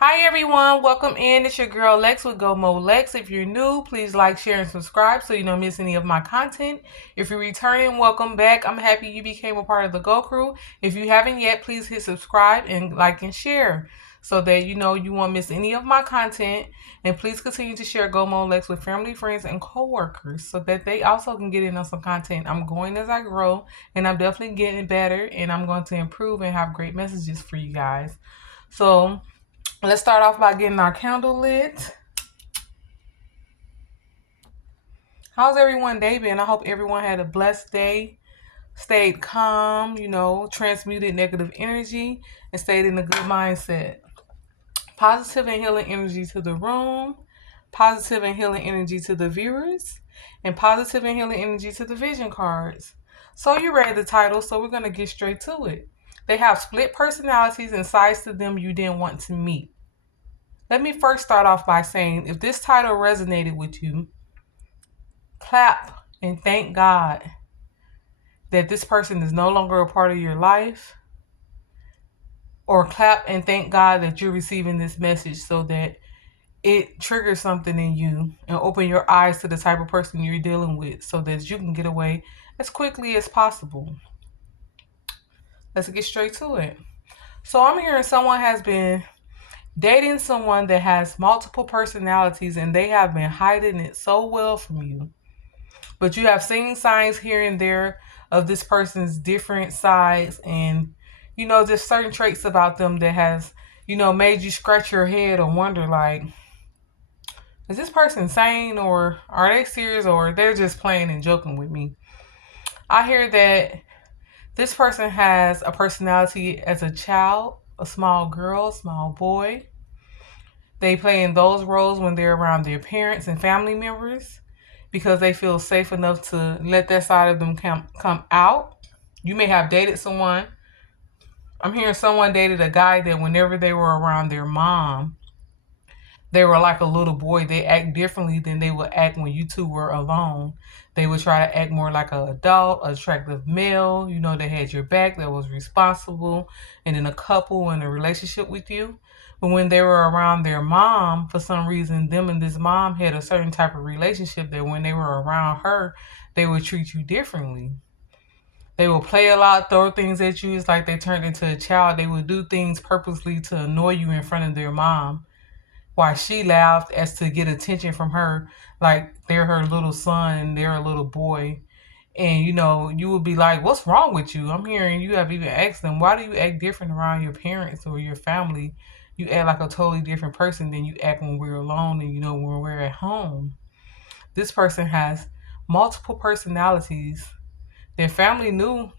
Hi everyone, welcome in. It's your girl Lex with Go Mo Lex. If you're new, please like, share, and subscribe so you don't miss any of my content. If you're returning, welcome back. I'm happy you became a part of the Go Crew. If you haven't yet, please hit subscribe and like and share so that you know you won't miss any of my content. And please continue to share Go Mo Lex with family, friends, and coworkers so that they also can get in on some content. I'm growing as I grow, and I'm definitely getting better, and I'm going to improve and have great messages for you guys. So let's start off by getting our candle lit. How's everyone day been? I hope everyone had a blessed day, stayed calm, transmuted negative energy, and stayed in a good mindset. Positive and healing energy to the room, positive and healing energy to the viewers, and positive and healing energy to the vision cards. So you read the title, so we're going to get straight to it. They have split personalities and sides to them you didn't want to meet. Let me first start off by saying if this title resonated with you, clap and thank God that this person is no longer a part of your life, or clap and thank God that you're receiving this message so that it triggers something in you and open your eyes to the type of person you're dealing with so that you can get away as quickly as possible. Let's get straight to it. So I'm hearing someone has been dating someone that has multiple personalities and they have been hiding it so well from you. But you have seen signs here and there of this person's different sides and, just certain traits about them that has, made you scratch your head or wonder like, is this person sane or are they serious or they're just playing and joking with me? I hear that this person has a personality as a child, a small girl, small boy. They play in those roles when they're around their parents and family members because they feel safe enough to let that side of them come out. You may have dated someone. I'm hearing someone dated a guy that whenever they were around their mom, they were like a little boy. They act differently than they would act when you two were alone. They would try to act more like an adult, attractive male, they had your back, that was responsible, and in a couple and a relationship with you. But when they were around their mom, for some reason, them and this mom had a certain type of relationship that when they were around her, they would treat you differently. They will play a lot, throw things at you. It's like they turned into a child. They would do things purposely to annoy you in front of their mom while she laughed as to get attention from her, like they're her little son and they're a little boy. And you would be like, what's wrong with you? I'm hearing you have even asked them, why do you act different around your parents or your family? You act like a totally different person than you act when we're alone and when we're at home. This person has multiple personalities. Their family knew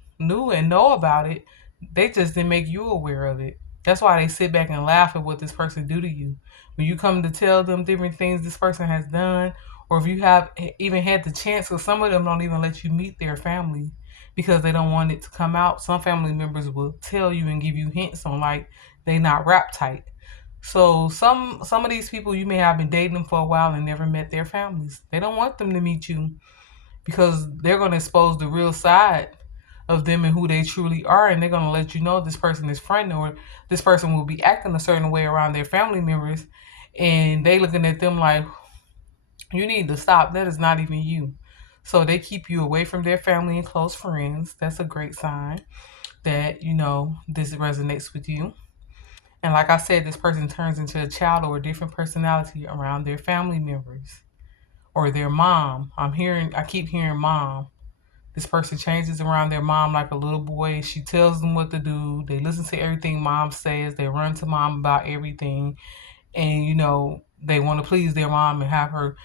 and know about it. They just didn't make you aware of it. That's why they sit back and laugh at what this person do to you. When you come to tell them different things this person has done, or if you have even had the chance, because some of them don't even let you meet their family because they don't want it to come out. Some family members will tell you and give you hints on like they not rap tight. So some of these people you may have been dating them for a while and never met their families. They don't want them to meet you because they're going to expose the real side of them and who they truly are, and they're going to let you know this person is friendly or this person will be acting a certain way around their family members, and they looking at them like, you need to stop, that is not even you. So they keep you away from their family and close friends. That's a great sign that this resonates with you. And like I said, this person turns into a child or a different personality around their family members or their mom. I keep hearing mom. This person changes around their mom like a little boy. She tells them what to do. They listen to everything mom says. They run to mom about everything. And, they want to please their mom and have her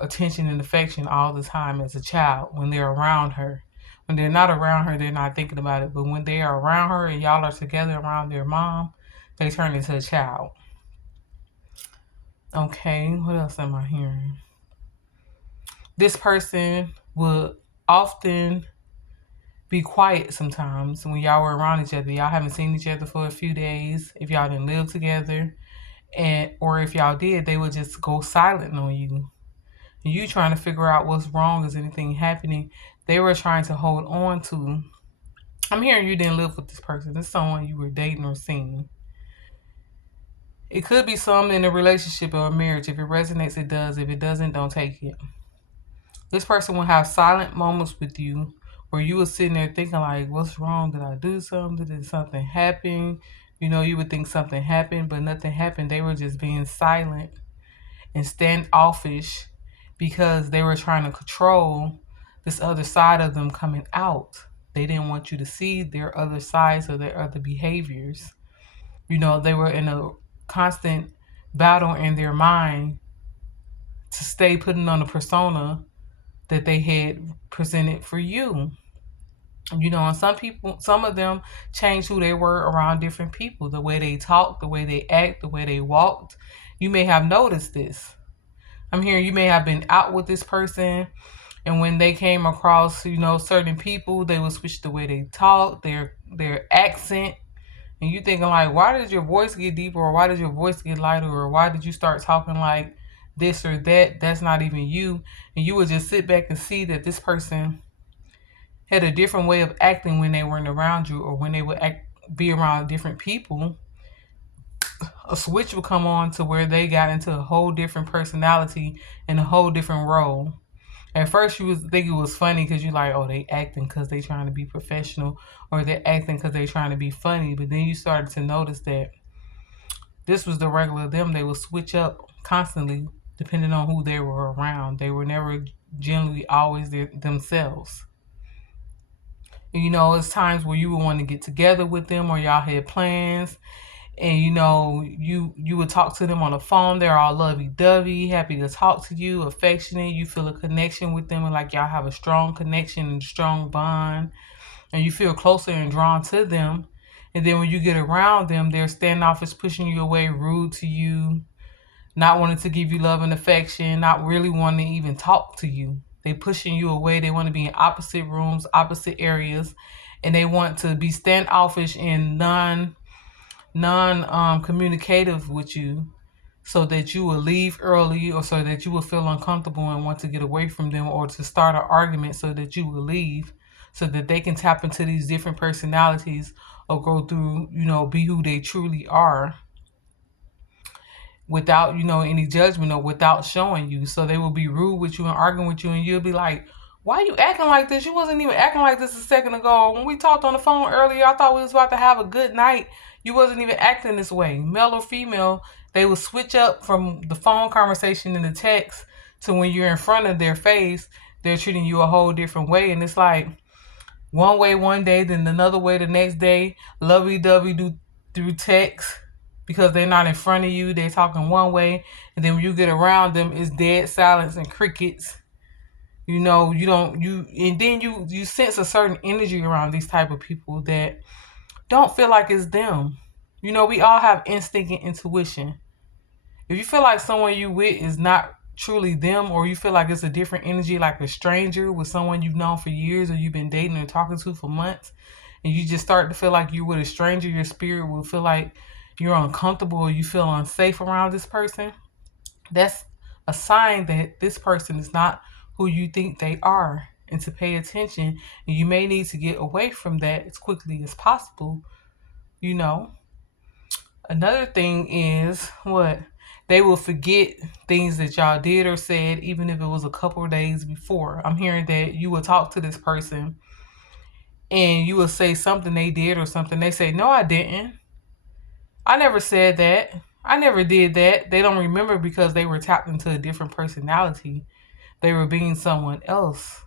attention and affection all the time as a child when they're around her. When they're not around her, they're not thinking about it. But when they are around her and y'all are together around their mom, they turn into a child. Okay, what else am I hearing? This person would often be quiet sometimes when y'all were around each other. Y'all haven't seen each other for a few days. If y'all didn't live together, and or if y'all did, they would just go silent on you. And you trying to figure out what's wrong, is anything happening? They were trying to hold on to. I'm hearing you didn't live with this person. This is someone you were dating or seeing. It could be some in a relationship or a marriage. If it resonates, it does. If it doesn't, don't take it. This person will have silent moments with you where you were sitting there thinking like, what's wrong? Did I do something? Did something happen? You know, you would think something happened, but nothing happened. They were just being silent and standoffish because they were trying to control this other side of them coming out. They didn't want you to see their other sides or their other behaviors. You know, they were in a constant battle in their mind to stay putting on a persona that they had presented for you. You know, and some of them changed who they were around different people, the way they talked, the way they act, the way they walked. You may have noticed this. I'm hearing you may have been out with this person, and when they came across, you know, certain people, they would switch the way they talk, their accent, and you thinking like, why did your voice get deeper, or why did your voice get lighter, or why did you start talking like this or that? That's not even you, and you would just sit back and see that this person had a different way of acting when they weren't around you, or when they would be around different people. A switch would come on to where they got into a whole different personality and a whole different role. At first, you was think it was funny because you like, oh, they acting because they trying to be professional, or they acting because they trying to be funny. But then you started to notice that this was the regular them. They would switch up constantly depending on who they were around. They were never generally always themselves. And, you know, it's times where you would want to get together with them, or y'all had plans, and you know you would talk to them on the phone. They're all lovey-dovey, happy to talk to you, affectionate. You feel a connection with them, and like y'all have a strong connection and strong bond, and you feel closer and drawn to them. And then when you get around them, they're standoffish, pushing you away, rude to you, not wanting to give you love and affection, not really wanting to even talk to you. They pushing you away. They want to be in opposite rooms, opposite areas, and they want to be standoffish and non communicative with you, so that you will leave early, or so that you will feel uncomfortable and want to get away from them, or to start an argument so that you will leave, so that they can tap into these different personalities, or go through, you know, be who they truly are without, you know, any judgment, or without showing you. So they will be rude with you and arguing with you, and you'll be like, why are you acting like this? You wasn't even acting like this a second ago. When we talked on the phone earlier, I thought we was about to have a good night. You wasn't even acting this way. Male or female, they will switch up from the phone conversation and the text to when you're in front of their face, they're treating you a whole different way. And it's like one way one day, then another way the next day, lovey-dovey through text, because they're not in front of you. They're talking one way, and then when you get around them, it's dead silence and crickets. You know, and then you sense a certain energy around these type of people that don't feel like it's them. You know, we all have instinct and intuition. If you feel like someone you with is not truly them, or you feel like it's a different energy, like a stranger with someone you've known for years, or you've been dating or talking to for months, and you just start to feel like you're with a stranger, your spirit will feel like you're uncomfortable, or you feel unsafe around this person, that's a sign that this person is not who you think they are, and to pay attention. And you may need to get away from that as quickly as possible. You know, another thing is what? They will forget things that y'all did or said, even if it was a couple of days before. I'm hearing that you will talk to this person and you will say something they did, or something they say, no, I didn't. I never said that. I never did that. They don't remember because they were tapped into a different personality. They were being someone else.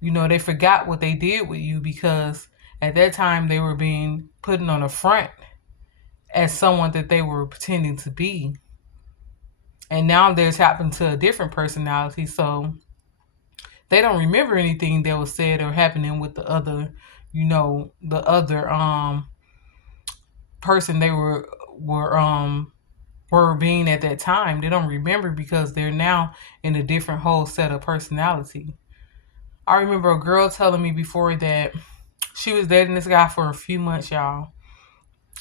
You know, they forgot what they did with you because at that time they were being put on a front as someone that they were pretending to be. And now they're tapped into a different personality. So they don't remember anything that was said or happening with the other, you know, the other person they were being at that time. They don't remember because they're now in a different whole set of personality. I remember a girl telling me before that she was dating this guy for a few months, y'all.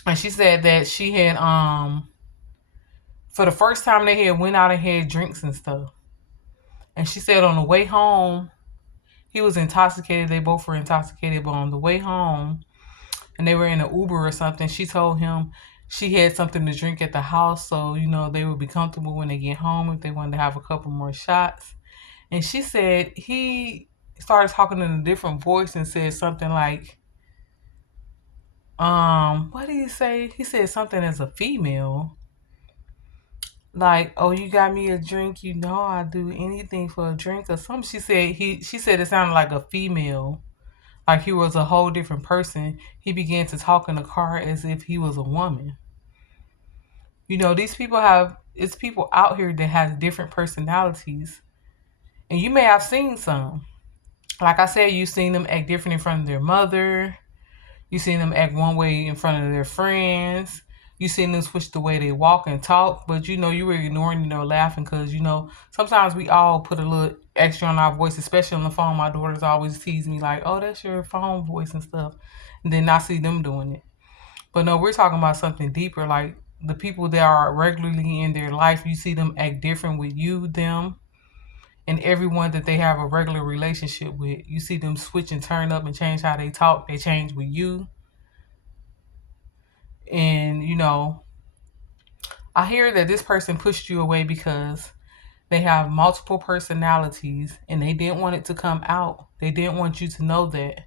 And she said that she had for the first time they had went out and had drinks and stuff. And she said on the way home, he was intoxicated. They both were intoxicated, but on the way home, and they were in an Uber or something, she told him she had something to drink at the house, so they would be comfortable when they get home if they wanted to have a couple more shots. And she said he started talking in a different voice and said something like, what did he say? He said something as a female. Like, oh, you got me a drink, I'd do anything for a drink or something. She said it sounded like a female. Like he was a whole different person. He began to talk in the car as if he was a woman. These people it's people out here that have different personalities. And you may have seen some. Like I said, you've seen them act different in front of their mother. You've seen them act one way in front of their friends. You've seen them switch the way they walk and talk. But you were ignoring laughing because, sometimes we all put a little extra on our voice, especially on the phone. My daughters always tease me like, oh, that's your phone voice and stuff. And then I see them doing it. But no, we're talking about something deeper, like the people that are regularly in their life. You see them act different with you, them, and everyone that they have a regular relationship with. You see them switch and turn up and change how they talk. They change with you. And, I hear that this person pushed you away because they have multiple personalities and they didn't want it to come out. They didn't want you to know that.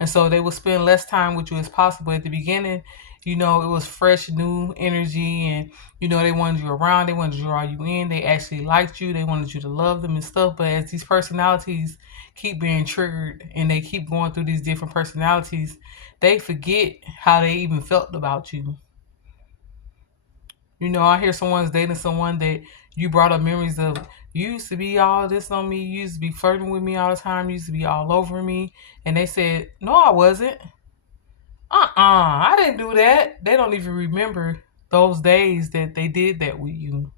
And so they will spend less time with you as possible. At the beginning, it was fresh, new energy, and, they wanted you around. They wanted to draw you in. They actually liked you. They wanted you to love them and stuff. But as these personalities keep being triggered and they keep going through these different personalities, they forget how they even felt about you. I hear someone's dating someone that you brought up memories of. You used to be all this on me. You used to be flirting with me all the time. You used to be all over me. And they said, no, I wasn't. I didn't do that. They don't even remember those days that they did that with you.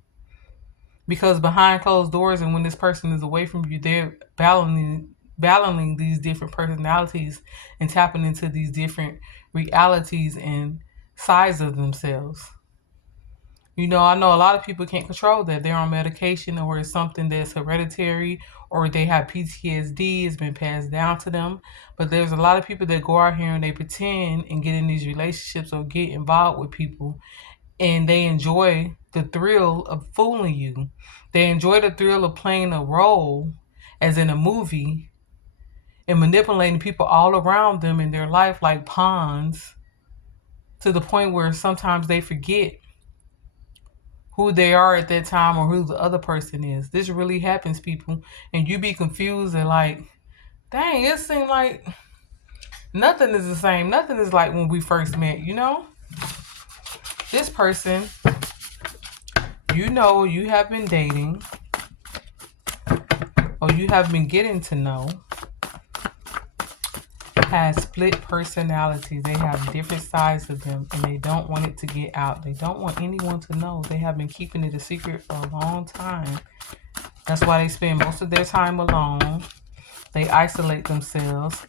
Because behind closed doors and when this person is away from you, they're battling these different personalities and tapping into these different realities and sides of themselves. I know a lot of people can't control that. They're on medication or it's something that's hereditary or they have PTSD, it's been passed down to them. But there's a lot of people that go out here and they pretend and get in these relationships or get involved with people and they enjoy the thrill of fooling you. They enjoy the thrill of playing a role as in a movie and manipulating people all around them in their life like pawns to the point where sometimes they forget who they are at that time or who the other person is. This really happens, people. And you be confused and like, dang, it seems like nothing is the same. Nothing is like when we first met, This person, you have been dating or you have been getting to know has split personalities. They have different sides of them and they don't want it to get out. They don't want anyone to know. They have been keeping it a secret for a long time. That's why they spend most of their time alone. They isolate themselves.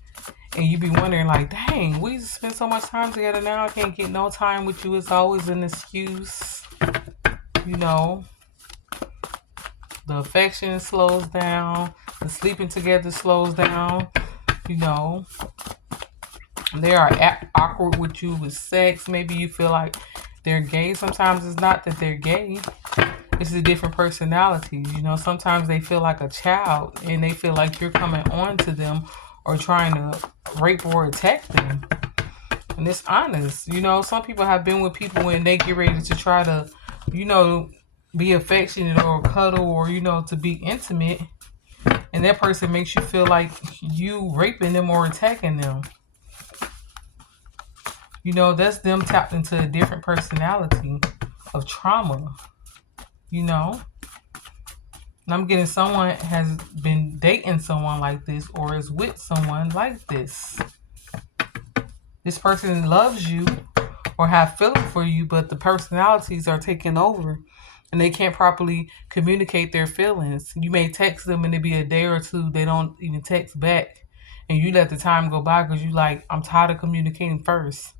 And you be wondering like, dang, we spend so much time together now. I can't get no time with you. It's always an excuse. The affection slows down. The sleeping together slows down. They are awkward with you with sex. Maybe you feel like they're gay. Sometimes it's not that they're gay. It's the different personalities. Sometimes they feel like a child and they feel like you're coming on to them or trying to rape or attack them. And it's honest. Some people have been with people when they get ready to try to, be affectionate or cuddle or, to be intimate. And that person makes you feel like you raping them or attacking them. That's them tapped into a different personality of trauma. And I'm getting someone has been dating someone like this or is with someone like this. This person loves you or have feeling for you, but the personalities are taking over and they can't properly communicate their feelings. You may text them and it be a day or two, they don't even text back. And you let the time go by because you like, I'm tired of communicating first.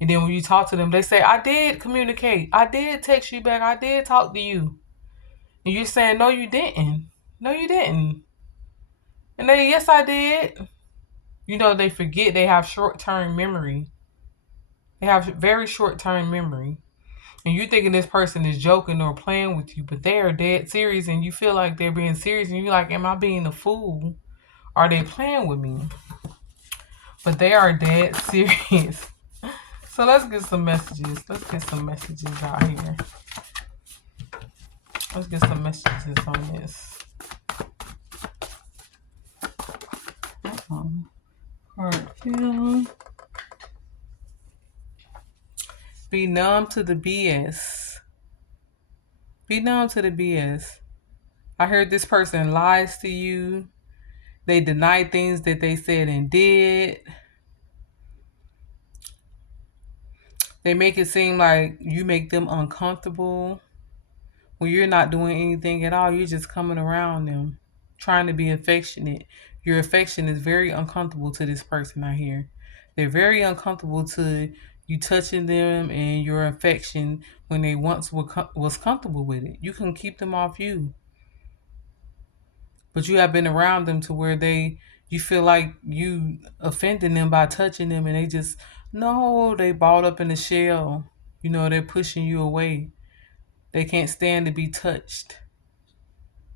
And then when you talk to them, they say, I did communicate. I did text you back. I did talk to you. And you're saying, no, you didn't. No, you didn't. And they, yes, I did. They forget they have short-term memory. They have very short-term memory. And you're thinking this person is joking or playing with you, but they are dead serious and you feel like they're being serious and you're like, am I being a fool? Are they playing with me? But they are dead serious. So let's get some messages. Let's get some messages out here. Let's get some messages on this. Heart feel. Be numb to the BS. Be numb to the BS. I heard this person lies to you. They deny things that they said and did. They make it seem like you make them uncomfortable. When you're not doing anything at all, you're just coming around them, trying to be affectionate. Your affection is very uncomfortable to this person out here. They're very uncomfortable to you touching them and your affection when they once was comfortable with it. You can keep them off you. But you have been around them to where you feel like you offending them by touching them and they just, no, they balled up in the shell. They're pushing you away. They can't stand to be touched.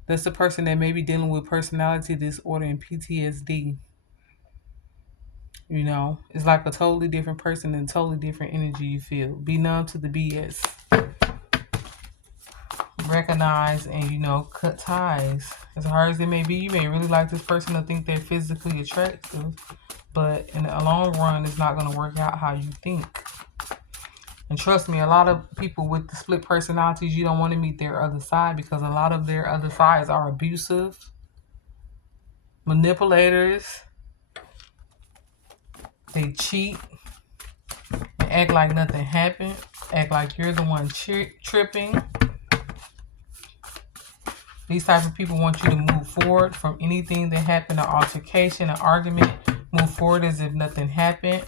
That's the person that may be dealing with personality disorder and PTSD. It's like a totally different person and totally different energy you feel. Be numb to the BS. Recognize and, cut ties. As hard as it may be, you may really like this person or think they're physically attractive, but in the long run, it's not going to work out how you think. And trust me, a lot of people with the split personalities, you don't want to meet their other side because a lot of their other sides are abusive, manipulators. They cheat and act like nothing happened, act like you're the one tripping. These type of people want you to move forward from anything that happened, an altercation, an argument, move forward as if nothing happened.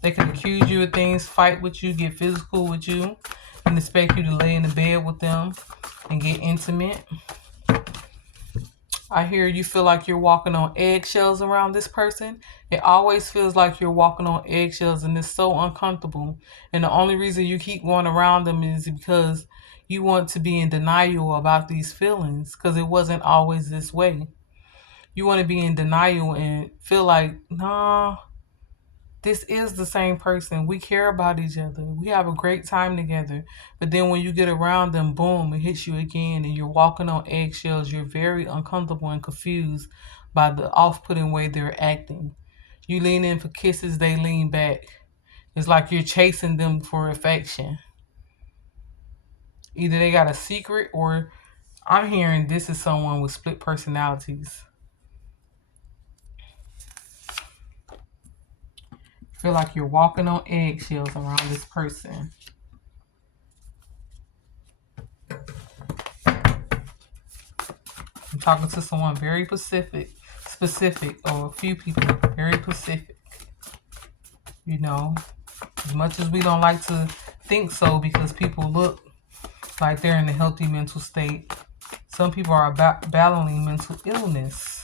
They can accuse you of things, fight with you, get physical with you, and expect you to lay in the bed with them and get intimate. I hear you feel like you're walking on eggshells around this person. It always feels like you're walking on eggshells and it's so uncomfortable. And the only reason you keep going around them is because you want to be in denial about these feelings because it wasn't always this way. You want to be in denial and feel like, nah, this is the same person. We care about each other. We have a great time together. But then when you get around them, boom, it hits you again and you're walking on eggshells. You're very uncomfortable and confused by the off-putting way they're acting. You lean in for kisses, they lean back. It's like you're chasing them for affection. Either they got a secret or I'm hearing this is someone with split personalities. Feel like you're walking on eggshells around this person. I'm talking to someone very specific, or a few people very specific. As much as we don't like to think so because people look like they're in a healthy mental state, some people are battling mental illness.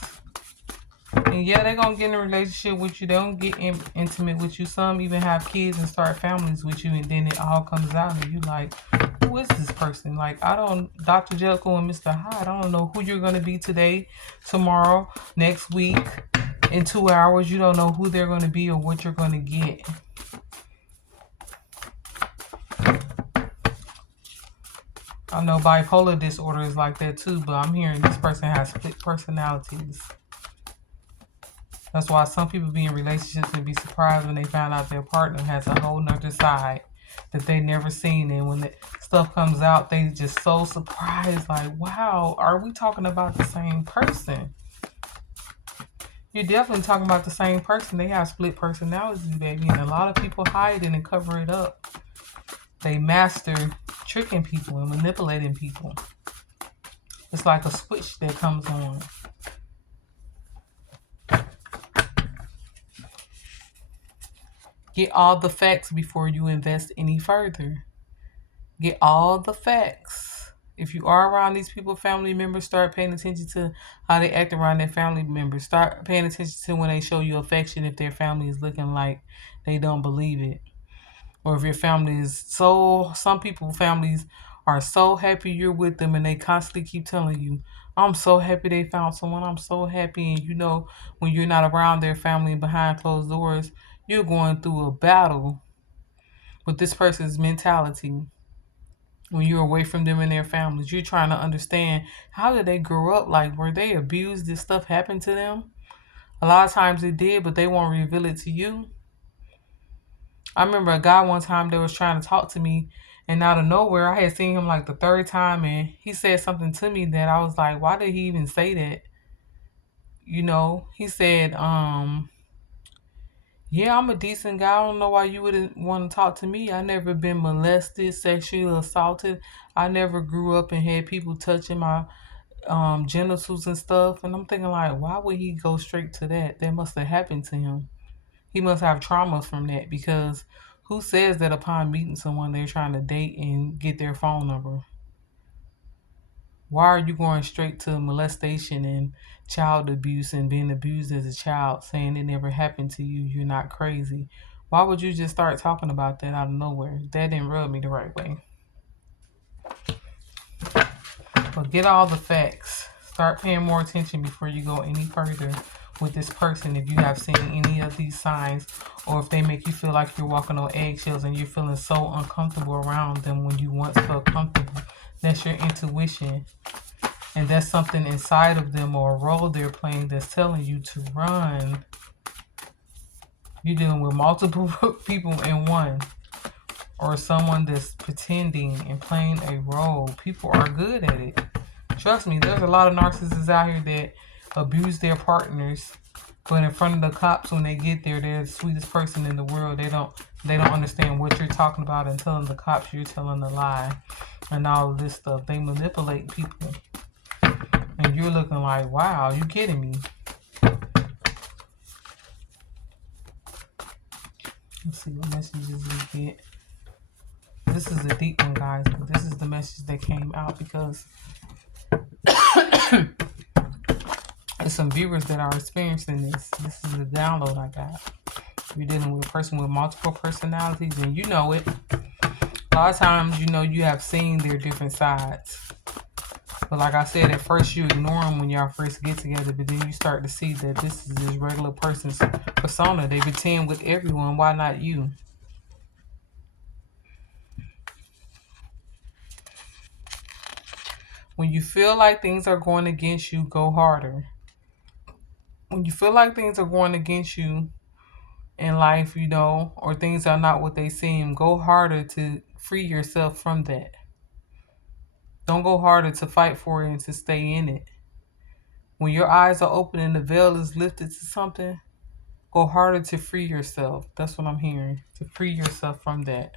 And yeah, they're going to get in a relationship with you. They're going to get intimate with you. Some even have kids and start families with you. And then it all comes out and you like, who is this person? Like, Dr. Jekyll and Mr. Hyde, I don't know who you're going to be today, tomorrow, next week, in 2 hours. You don't know who they're going to be or what you're going to get. I know bipolar disorder is like that too, but I'm hearing this person has split personalities. That's why some people be in relationships and be surprised when they find out their partner has a whole nother side that they never seen. And when the stuff comes out, they just so surprised, like, wow, are we talking about the same person? You're definitely talking about the same person. They have split personalities, baby. And a lot of people hide it and cover it up. They master tricking people and manipulating people. It's like a switch that comes on. Get all the facts before you invest any further. Get all the facts. If you are around these people, family members, start paying attention to how they act around their family members. Start paying attention to when they show you affection if their family is looking like they don't believe it. Or if your family is some people families are so happy you're with them and they constantly keep telling you, I'm so happy they found someone, I'm so happy. And when you're not around their family and behind closed doors, you're going through a battle with this person's mentality. When you're away from them and their families, you're trying to understand, how did they grow up? Like, were they abused? Did stuff happen to them? A lot of times it did, but they won't reveal it to you. I remember a guy one time that was trying to talk to me, and out of nowhere, I had seen him like the third time, and he said something to me that I was like, why did he even say that? He said, yeah, I'm a decent guy. I don't know why you wouldn't want to talk to me. I never been molested, sexually assaulted. I never grew up and had people touching my genitals and stuff. And I'm thinking, like, why would he go straight to that? That must have happened to him. He must have trauma from that, because who says that upon meeting someone they're trying to date and get their phone number? Why are you going straight to molestation and child abuse and being abused as a child, saying it never happened to you? You're not crazy. Why would you just start talking about that out of nowhere? That didn't rub me the right way. But get all the facts. Start paying more attention before you go any further with this person. If you have seen any of these signs, or if they make you feel like you're walking on eggshells and you're feeling so uncomfortable around them when you once felt comfortable, that's your intuition. And that's something inside of them, or a role they're playing, that's telling you to run. You're dealing with multiple people in one, or someone that's pretending and playing a role. People are good at it. Trust me, there's a lot of narcissists out here that abuse their partners, but in front of the cops, when they get there, they're the sweetest person in the world. They don't understand what you're talking about, and telling the cops you're telling a lie and all of this stuff. They manipulate people. And you're looking like, wow, you kidding me? Let's see what messages we get. This is a deep one, guys, but this is the message that came out because there's some viewers that are experiencing this. This is the download I got. You're dealing with a person with multiple personalities, and you know it. A lot of times, you have seen their different sides. But like I said, at first you ignore them when y'all first get together, but then you start to see that this is this regular person's persona. They pretend with everyone. Why not you? When you feel like things are going against you, go harder. When you feel like things are going against you in life, or things are not what they seem, go harder to free yourself from that. Don't go harder to fight for it and to stay in it. When your eyes are open and the veil is lifted to something, go harder to free yourself. That's what I'm hearing. To free yourself from that.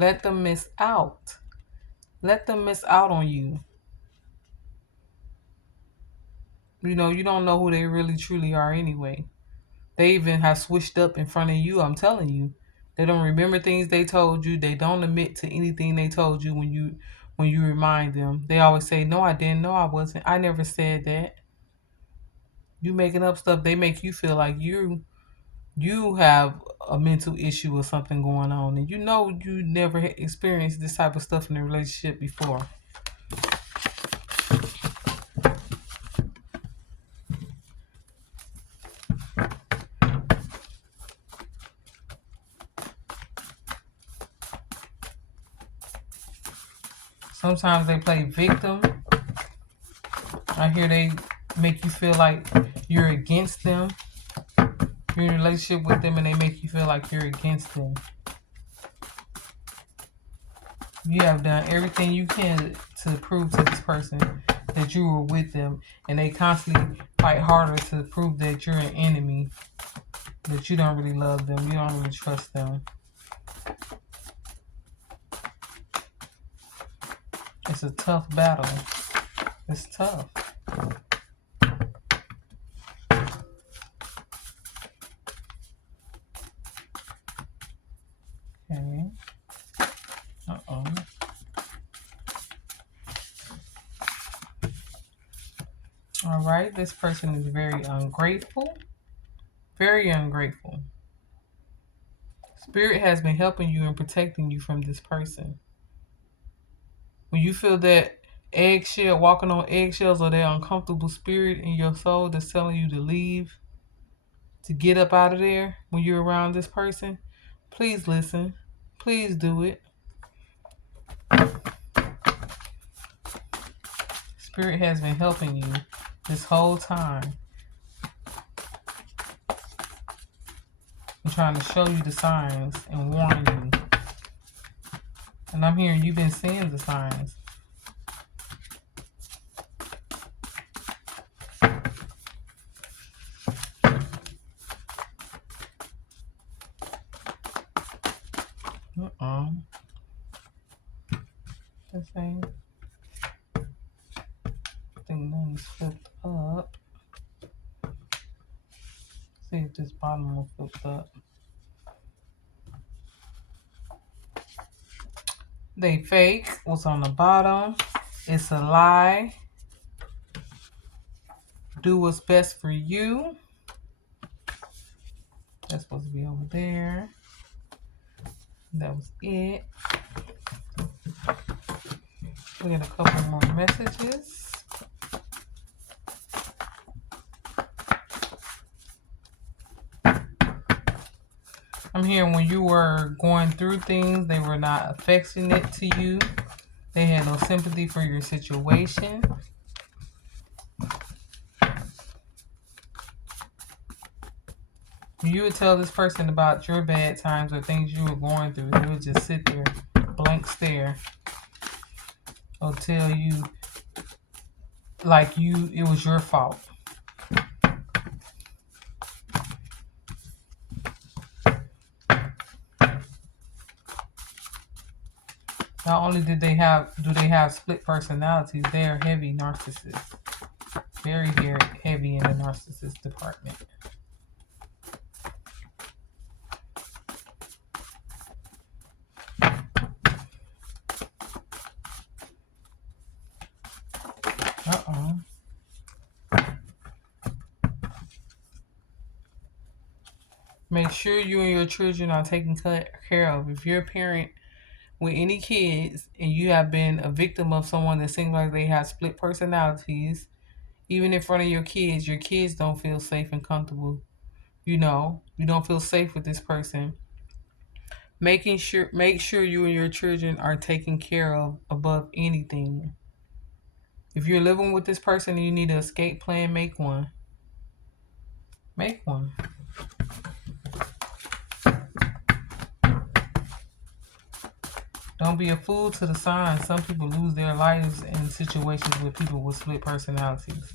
Let them miss out. Let them miss out on you. You don't know who they really truly are anyway. They even have switched up in front of you, I'm telling you. They don't remember things they told you. They don't admit to anything they told you when you remind them. They always say, no, I didn't. No, I wasn't. I never said that. You making up stuff. They make you feel like you have a mental issue or something going on. And you never experienced this type of stuff in a relationship before. Sometimes they play victim. I hear they make you feel like you're against them. You're in a relationship with them and they make you feel like you're against them. You have done everything you can to prove to this person that you were with them, and they constantly fight harder to prove that you're an enemy, that you don't really love them, you don't really trust them. It's a tough battle. It's tough. Okay. Uh-oh. All right. This person is very ungrateful. Very ungrateful. Spirit has been helping you and protecting you from this person. When you feel that eggshell, walking on eggshells, or that uncomfortable spirit in your soul that's telling you to leave, to get up out of there when you're around this person, please listen. Please do it. Spirit has been helping you this whole time. I'm trying to show you the signs and warn you. And I'm hearing you've been seeing the signs. The same. I think that is flipped up. See if this bottom one flipped up. They fake. What's on the bottom? It's a lie. Do what's best for you. That's supposed to be over there. That was it. We got a couple more messages. I'm hearing when you were going through things, they were not affectionate to you. They had no sympathy for your situation. When you would tell this person about your bad times or things you were going through, they would just sit there, blank stare, or tell you like it was your fault. Not only do they have split personalities, they are heavy narcissists. Very, very heavy in the narcissist department. Make sure you and your children are taken care of. If you're a parent with any kids and you have been a victim of someone that seems like they have split personalities, even in front of your kids don't feel safe and comfortable. You don't feel safe with this person. Make sure you and your children are taken care of above anything. If you're living with this person and you need an escape plan, make one. Make one. Don't be a fool to the signs. Some people lose their lives in situations with people with split personalities.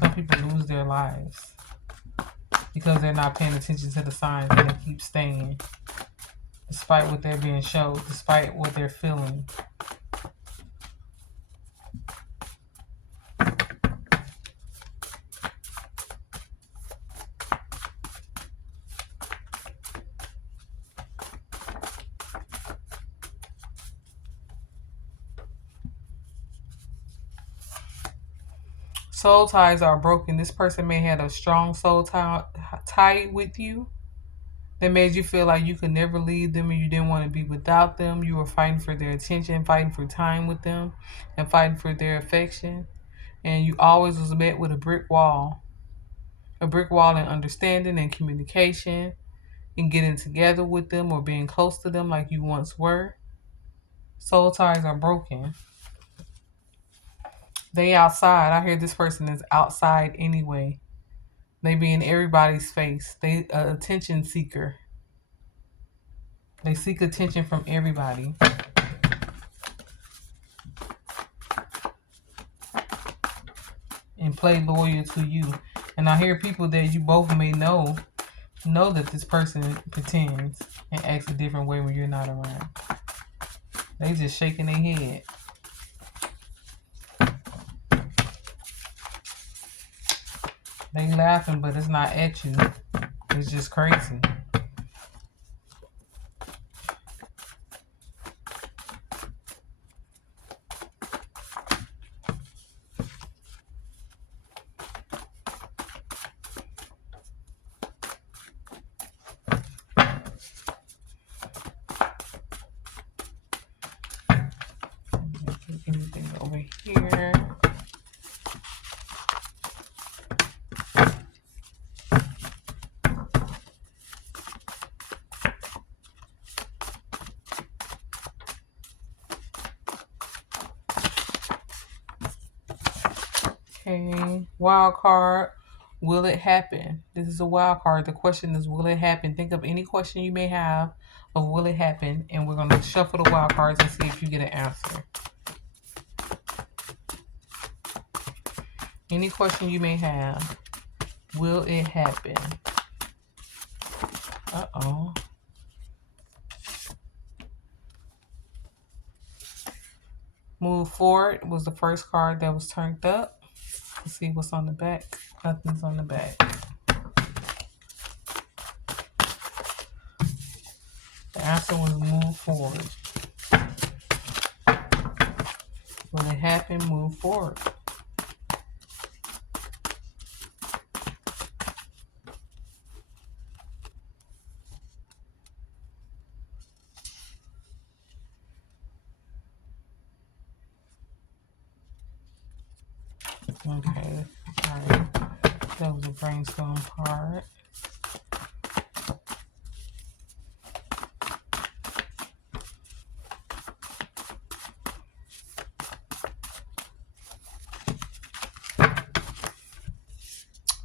Some people lose their lives because they're not paying attention to the signs and they keep staying, despite what they're being shown, despite what they're feeling. Soul ties are broken. This person may have a strong soul tie with you that made you feel like you could never leave them and you didn't want to be without them. You were fighting for their attention, fighting for time with them, and fighting for their affection. And you always was met with a brick wall. A brick wall in understanding and communication and getting together with them or being close to them like you once were. Soul ties are broken. They outside. I hear this person is outside anyway. They be in everybody's face. They attention seeker. They seek attention from everybody. And play loyal to you. And I hear people that you both may know that this person pretends and acts a different way when you're not around. They just shaking their head. They laughing, but it's not at you. It's just crazy. Anything over here. Okay, wild card. Will it happen? This is a wild card. The question is, will it happen? Think of any question you may have of will it happen, and we're going to shuffle the wild cards and see if you get an answer. Any question you may have, will it happen? Uh-oh. Move forward was the first card that was turned up. Let's see what's on the back. Nothing's on the back. The answer was move forward. Will it happen? Move forward. Okay, all right. That was a brainstorm card.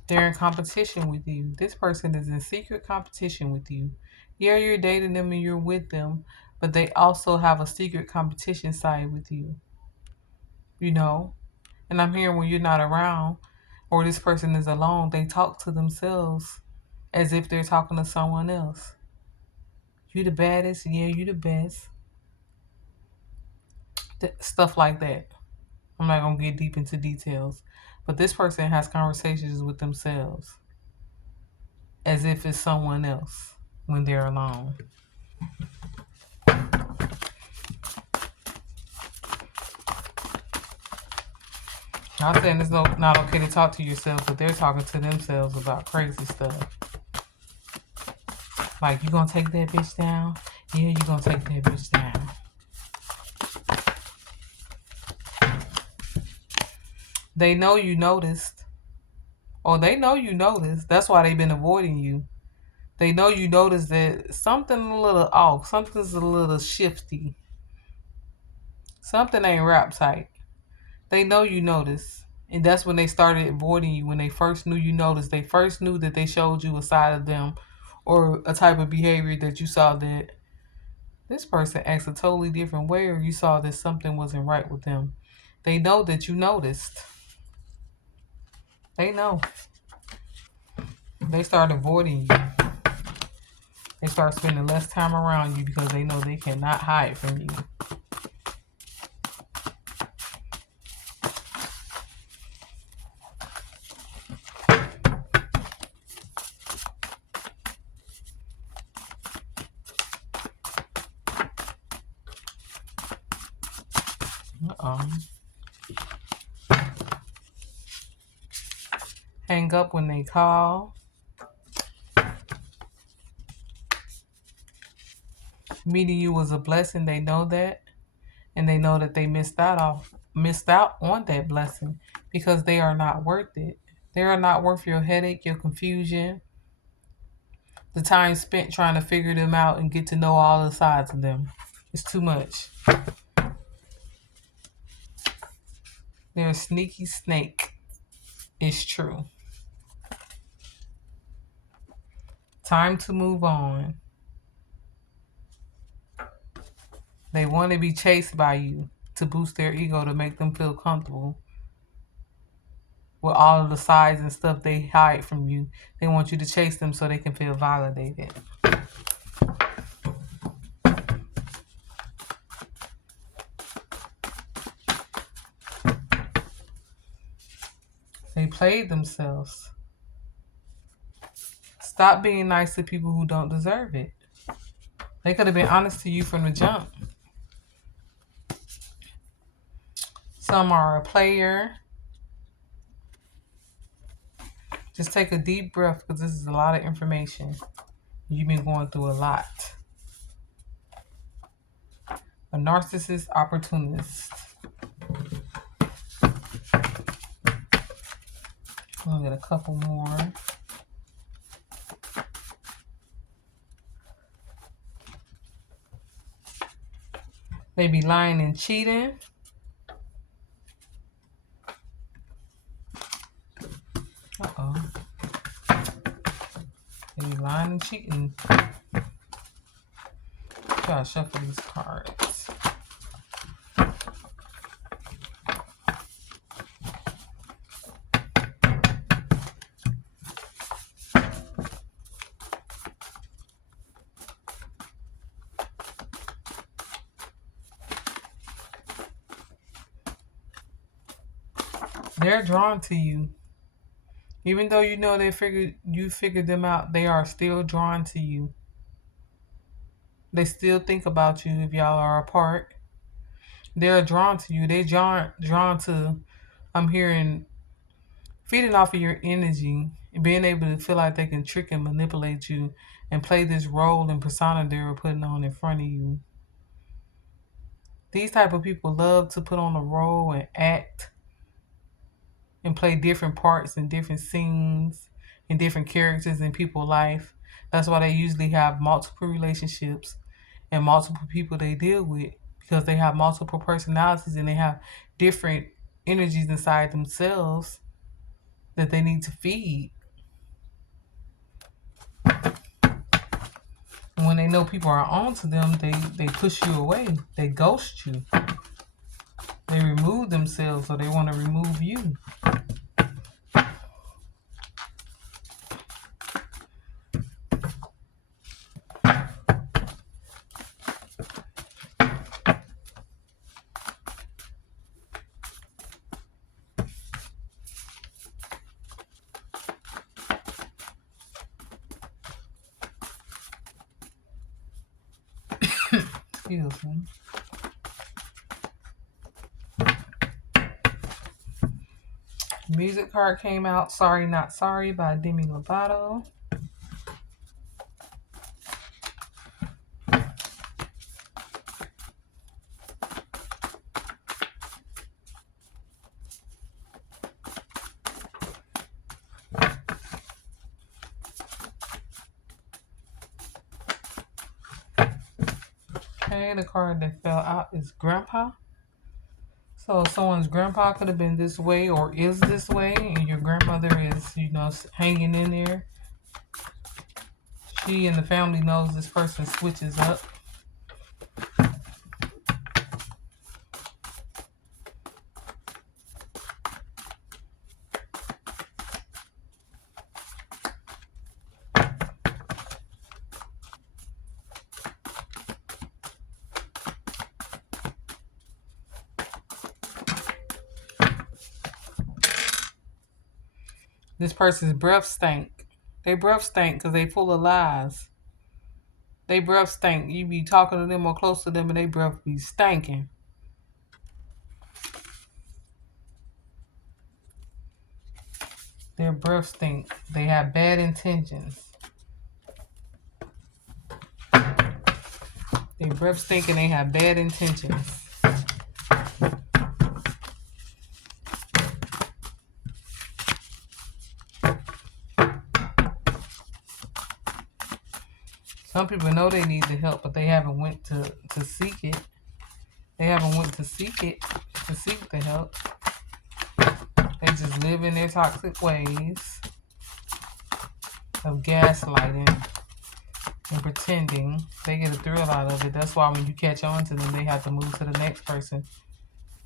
They're in competition with you. This person is in secret competition with you. Yeah, you're dating them and you're with them, but they also have a secret competition side with you. You know? And I'm hearing when you're not around or this person is alone, they talk to themselves as if they're talking to someone else. You the baddest, yeah, you the best. Stuff like that. I'm not gonna get deep into details. But this person has conversations with themselves as if it's someone else when they're alone. Not saying it's not okay to talk to yourself, but they're talking to themselves about crazy stuff. Like, you gonna take that bitch down? Yeah, you gonna take that bitch down. They know you noticed. Or they know you noticed. That's why they've been avoiding you. They know you noticed that something a little off. Something's a little shifty. Something ain't wrapped tight. They know you noticed. And that's when they started avoiding you. When they first knew you noticed. They first knew that they showed you a side of them or a type of behavior that you saw that this person acts a totally different way, or you saw that something wasn't right with them. They know that you noticed. They know. They start avoiding you. They start spending less time around you because they know they cannot hide from you. Hang up when they call. Meeting you was a blessing. They know that. And they know that they missed out on that blessing because they are not worth it. They are not worth your headache, your confusion, the time spent trying to figure them out and get to know all the sides of them. It's too much. They're a sneaky snake. It's true. Time to move on. They want to be chased by you to boost their ego, to make them feel comfortable with all of the sides and stuff they hide from you. They want you to chase them so they can feel validated. They played themselves. Stop being nice to people who don't deserve it. They could have been honest to you from the jump. Some are a player. Just take a deep breath because this is a lot of information. You've been going through a lot. A narcissist opportunist. I'll get a couple more. They be lying and cheating. Uh-oh. They be lying and cheating. Try to shuffle these cards. They're drawn to you. Even though you know you figured them out, they are still drawn to you. They still think about you if y'all are apart. They're drawn to you. They drawn to, I'm hearing, feeding off of your energy and being able to feel like they can trick and manipulate you and play this role and persona they were putting on in front of you. These type of people love to put on a role and act and play different parts and different scenes and different characters in people's life. That's why they usually have multiple relationships and multiple people they deal with, because they have multiple personalities and they have different energies inside themselves that they need to feed. And when they know people are on to them, they push you away. They ghost you. They remove themselves, or they want to remove you. Excuse me. Music card came out, Sorry Not Sorry by Demi Lovato. Okay, the card that fell out is Grandpa. So someone's grandpa could have been this way or is this way, and your grandmother is, hanging in there. She and the family knows this person switches up. This person's breath stank. They breath stank because they full of lies. They breath stank. You be talking to them or close to them and they breath be stanking. Their breath stink. They have bad intentions. They breath stink and they have bad intentions. Some people know they need the help, but they haven't went to seek it. They haven't went to seek it, to seek the help. They just live in their toxic ways of gaslighting and pretending. They get a thrill out of it. That's why when you catch on to them, they have to move to the next person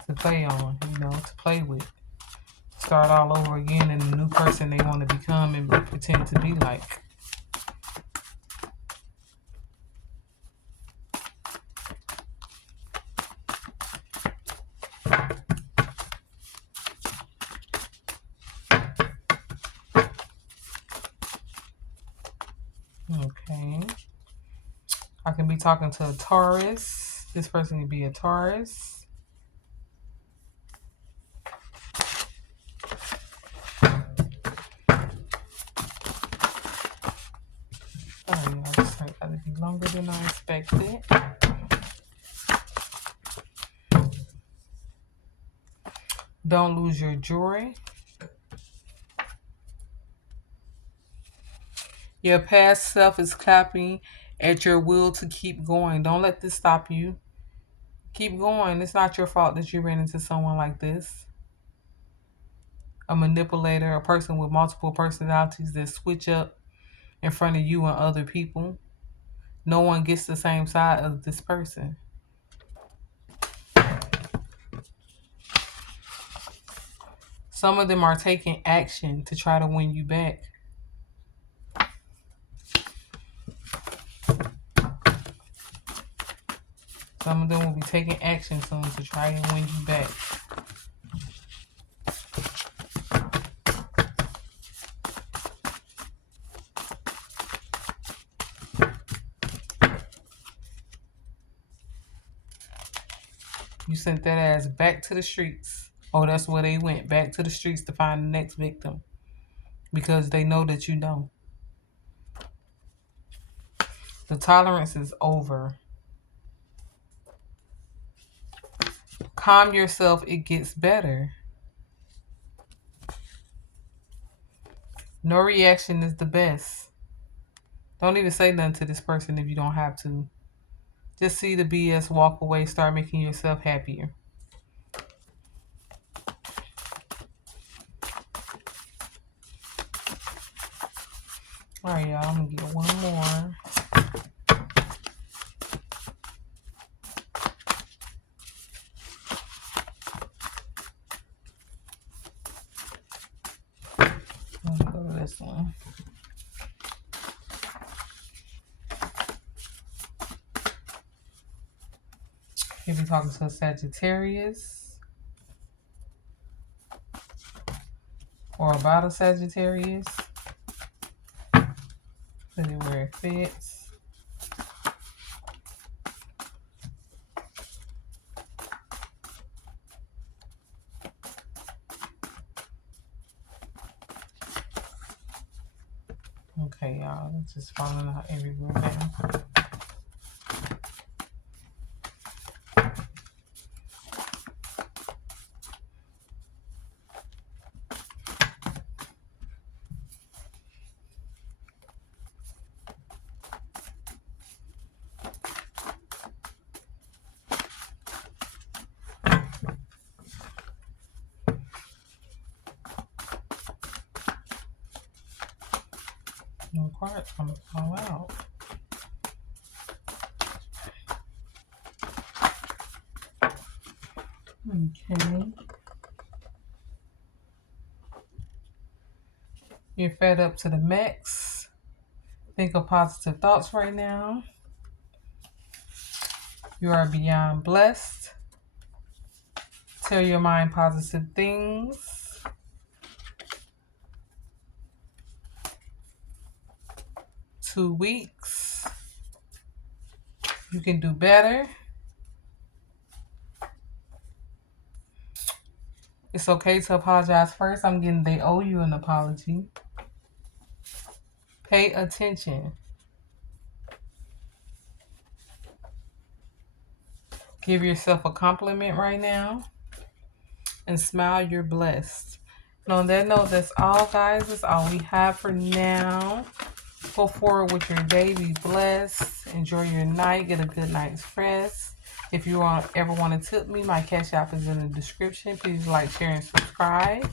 to play on, to play with. Start all over again in the new person they want to become and pretend to be like. I can be talking to a Taurus. This person can be a Taurus. Oh yeah, this got to be longer than I expected. Don't lose your joy. Your past self is clapping at your will to keep going. Don't let this stop you. Keep going. It's not your fault that you ran into someone like this. A manipulator, a person with multiple personalities that switch up in front of you and other people. No one gets the same side of this person. Some of them are taking action to try to win you back. Some of them will be taking action soon to try and win you back. You sent that ass back to the streets. Oh, that's where they went, back to the streets to find the next victim. Because they know that you know. The tolerance is over. Calm yourself, it gets better. No reaction is the best. Don't even say nothing to this person if you don't have to. Just see the BS, walk away, start making yourself happier. Alright, y'all, I'm gonna get one more. Let me go to this one. You'll be talking to a Sagittarius. Or about a Sagittarius. Put it where it fits. Okay, y'all. It's just falling out everywhere now. No cards gonna fall out. Okay. You're fed up to the max. Think of positive thoughts right now. You are beyond blessed. Tell your mind positive things. Two weeks. You can do better. It's okay to apologize first. I'm getting they owe you an apology. Pay attention. Give yourself a compliment right now. And smile, you're blessed. And on that note, that's all, guys. That's all we have for now. Go forward with your day. Be blessed. Enjoy your night. Get a good night's rest. If you ever want to tip me, my Cash App is in the description. Please like, share, and subscribe.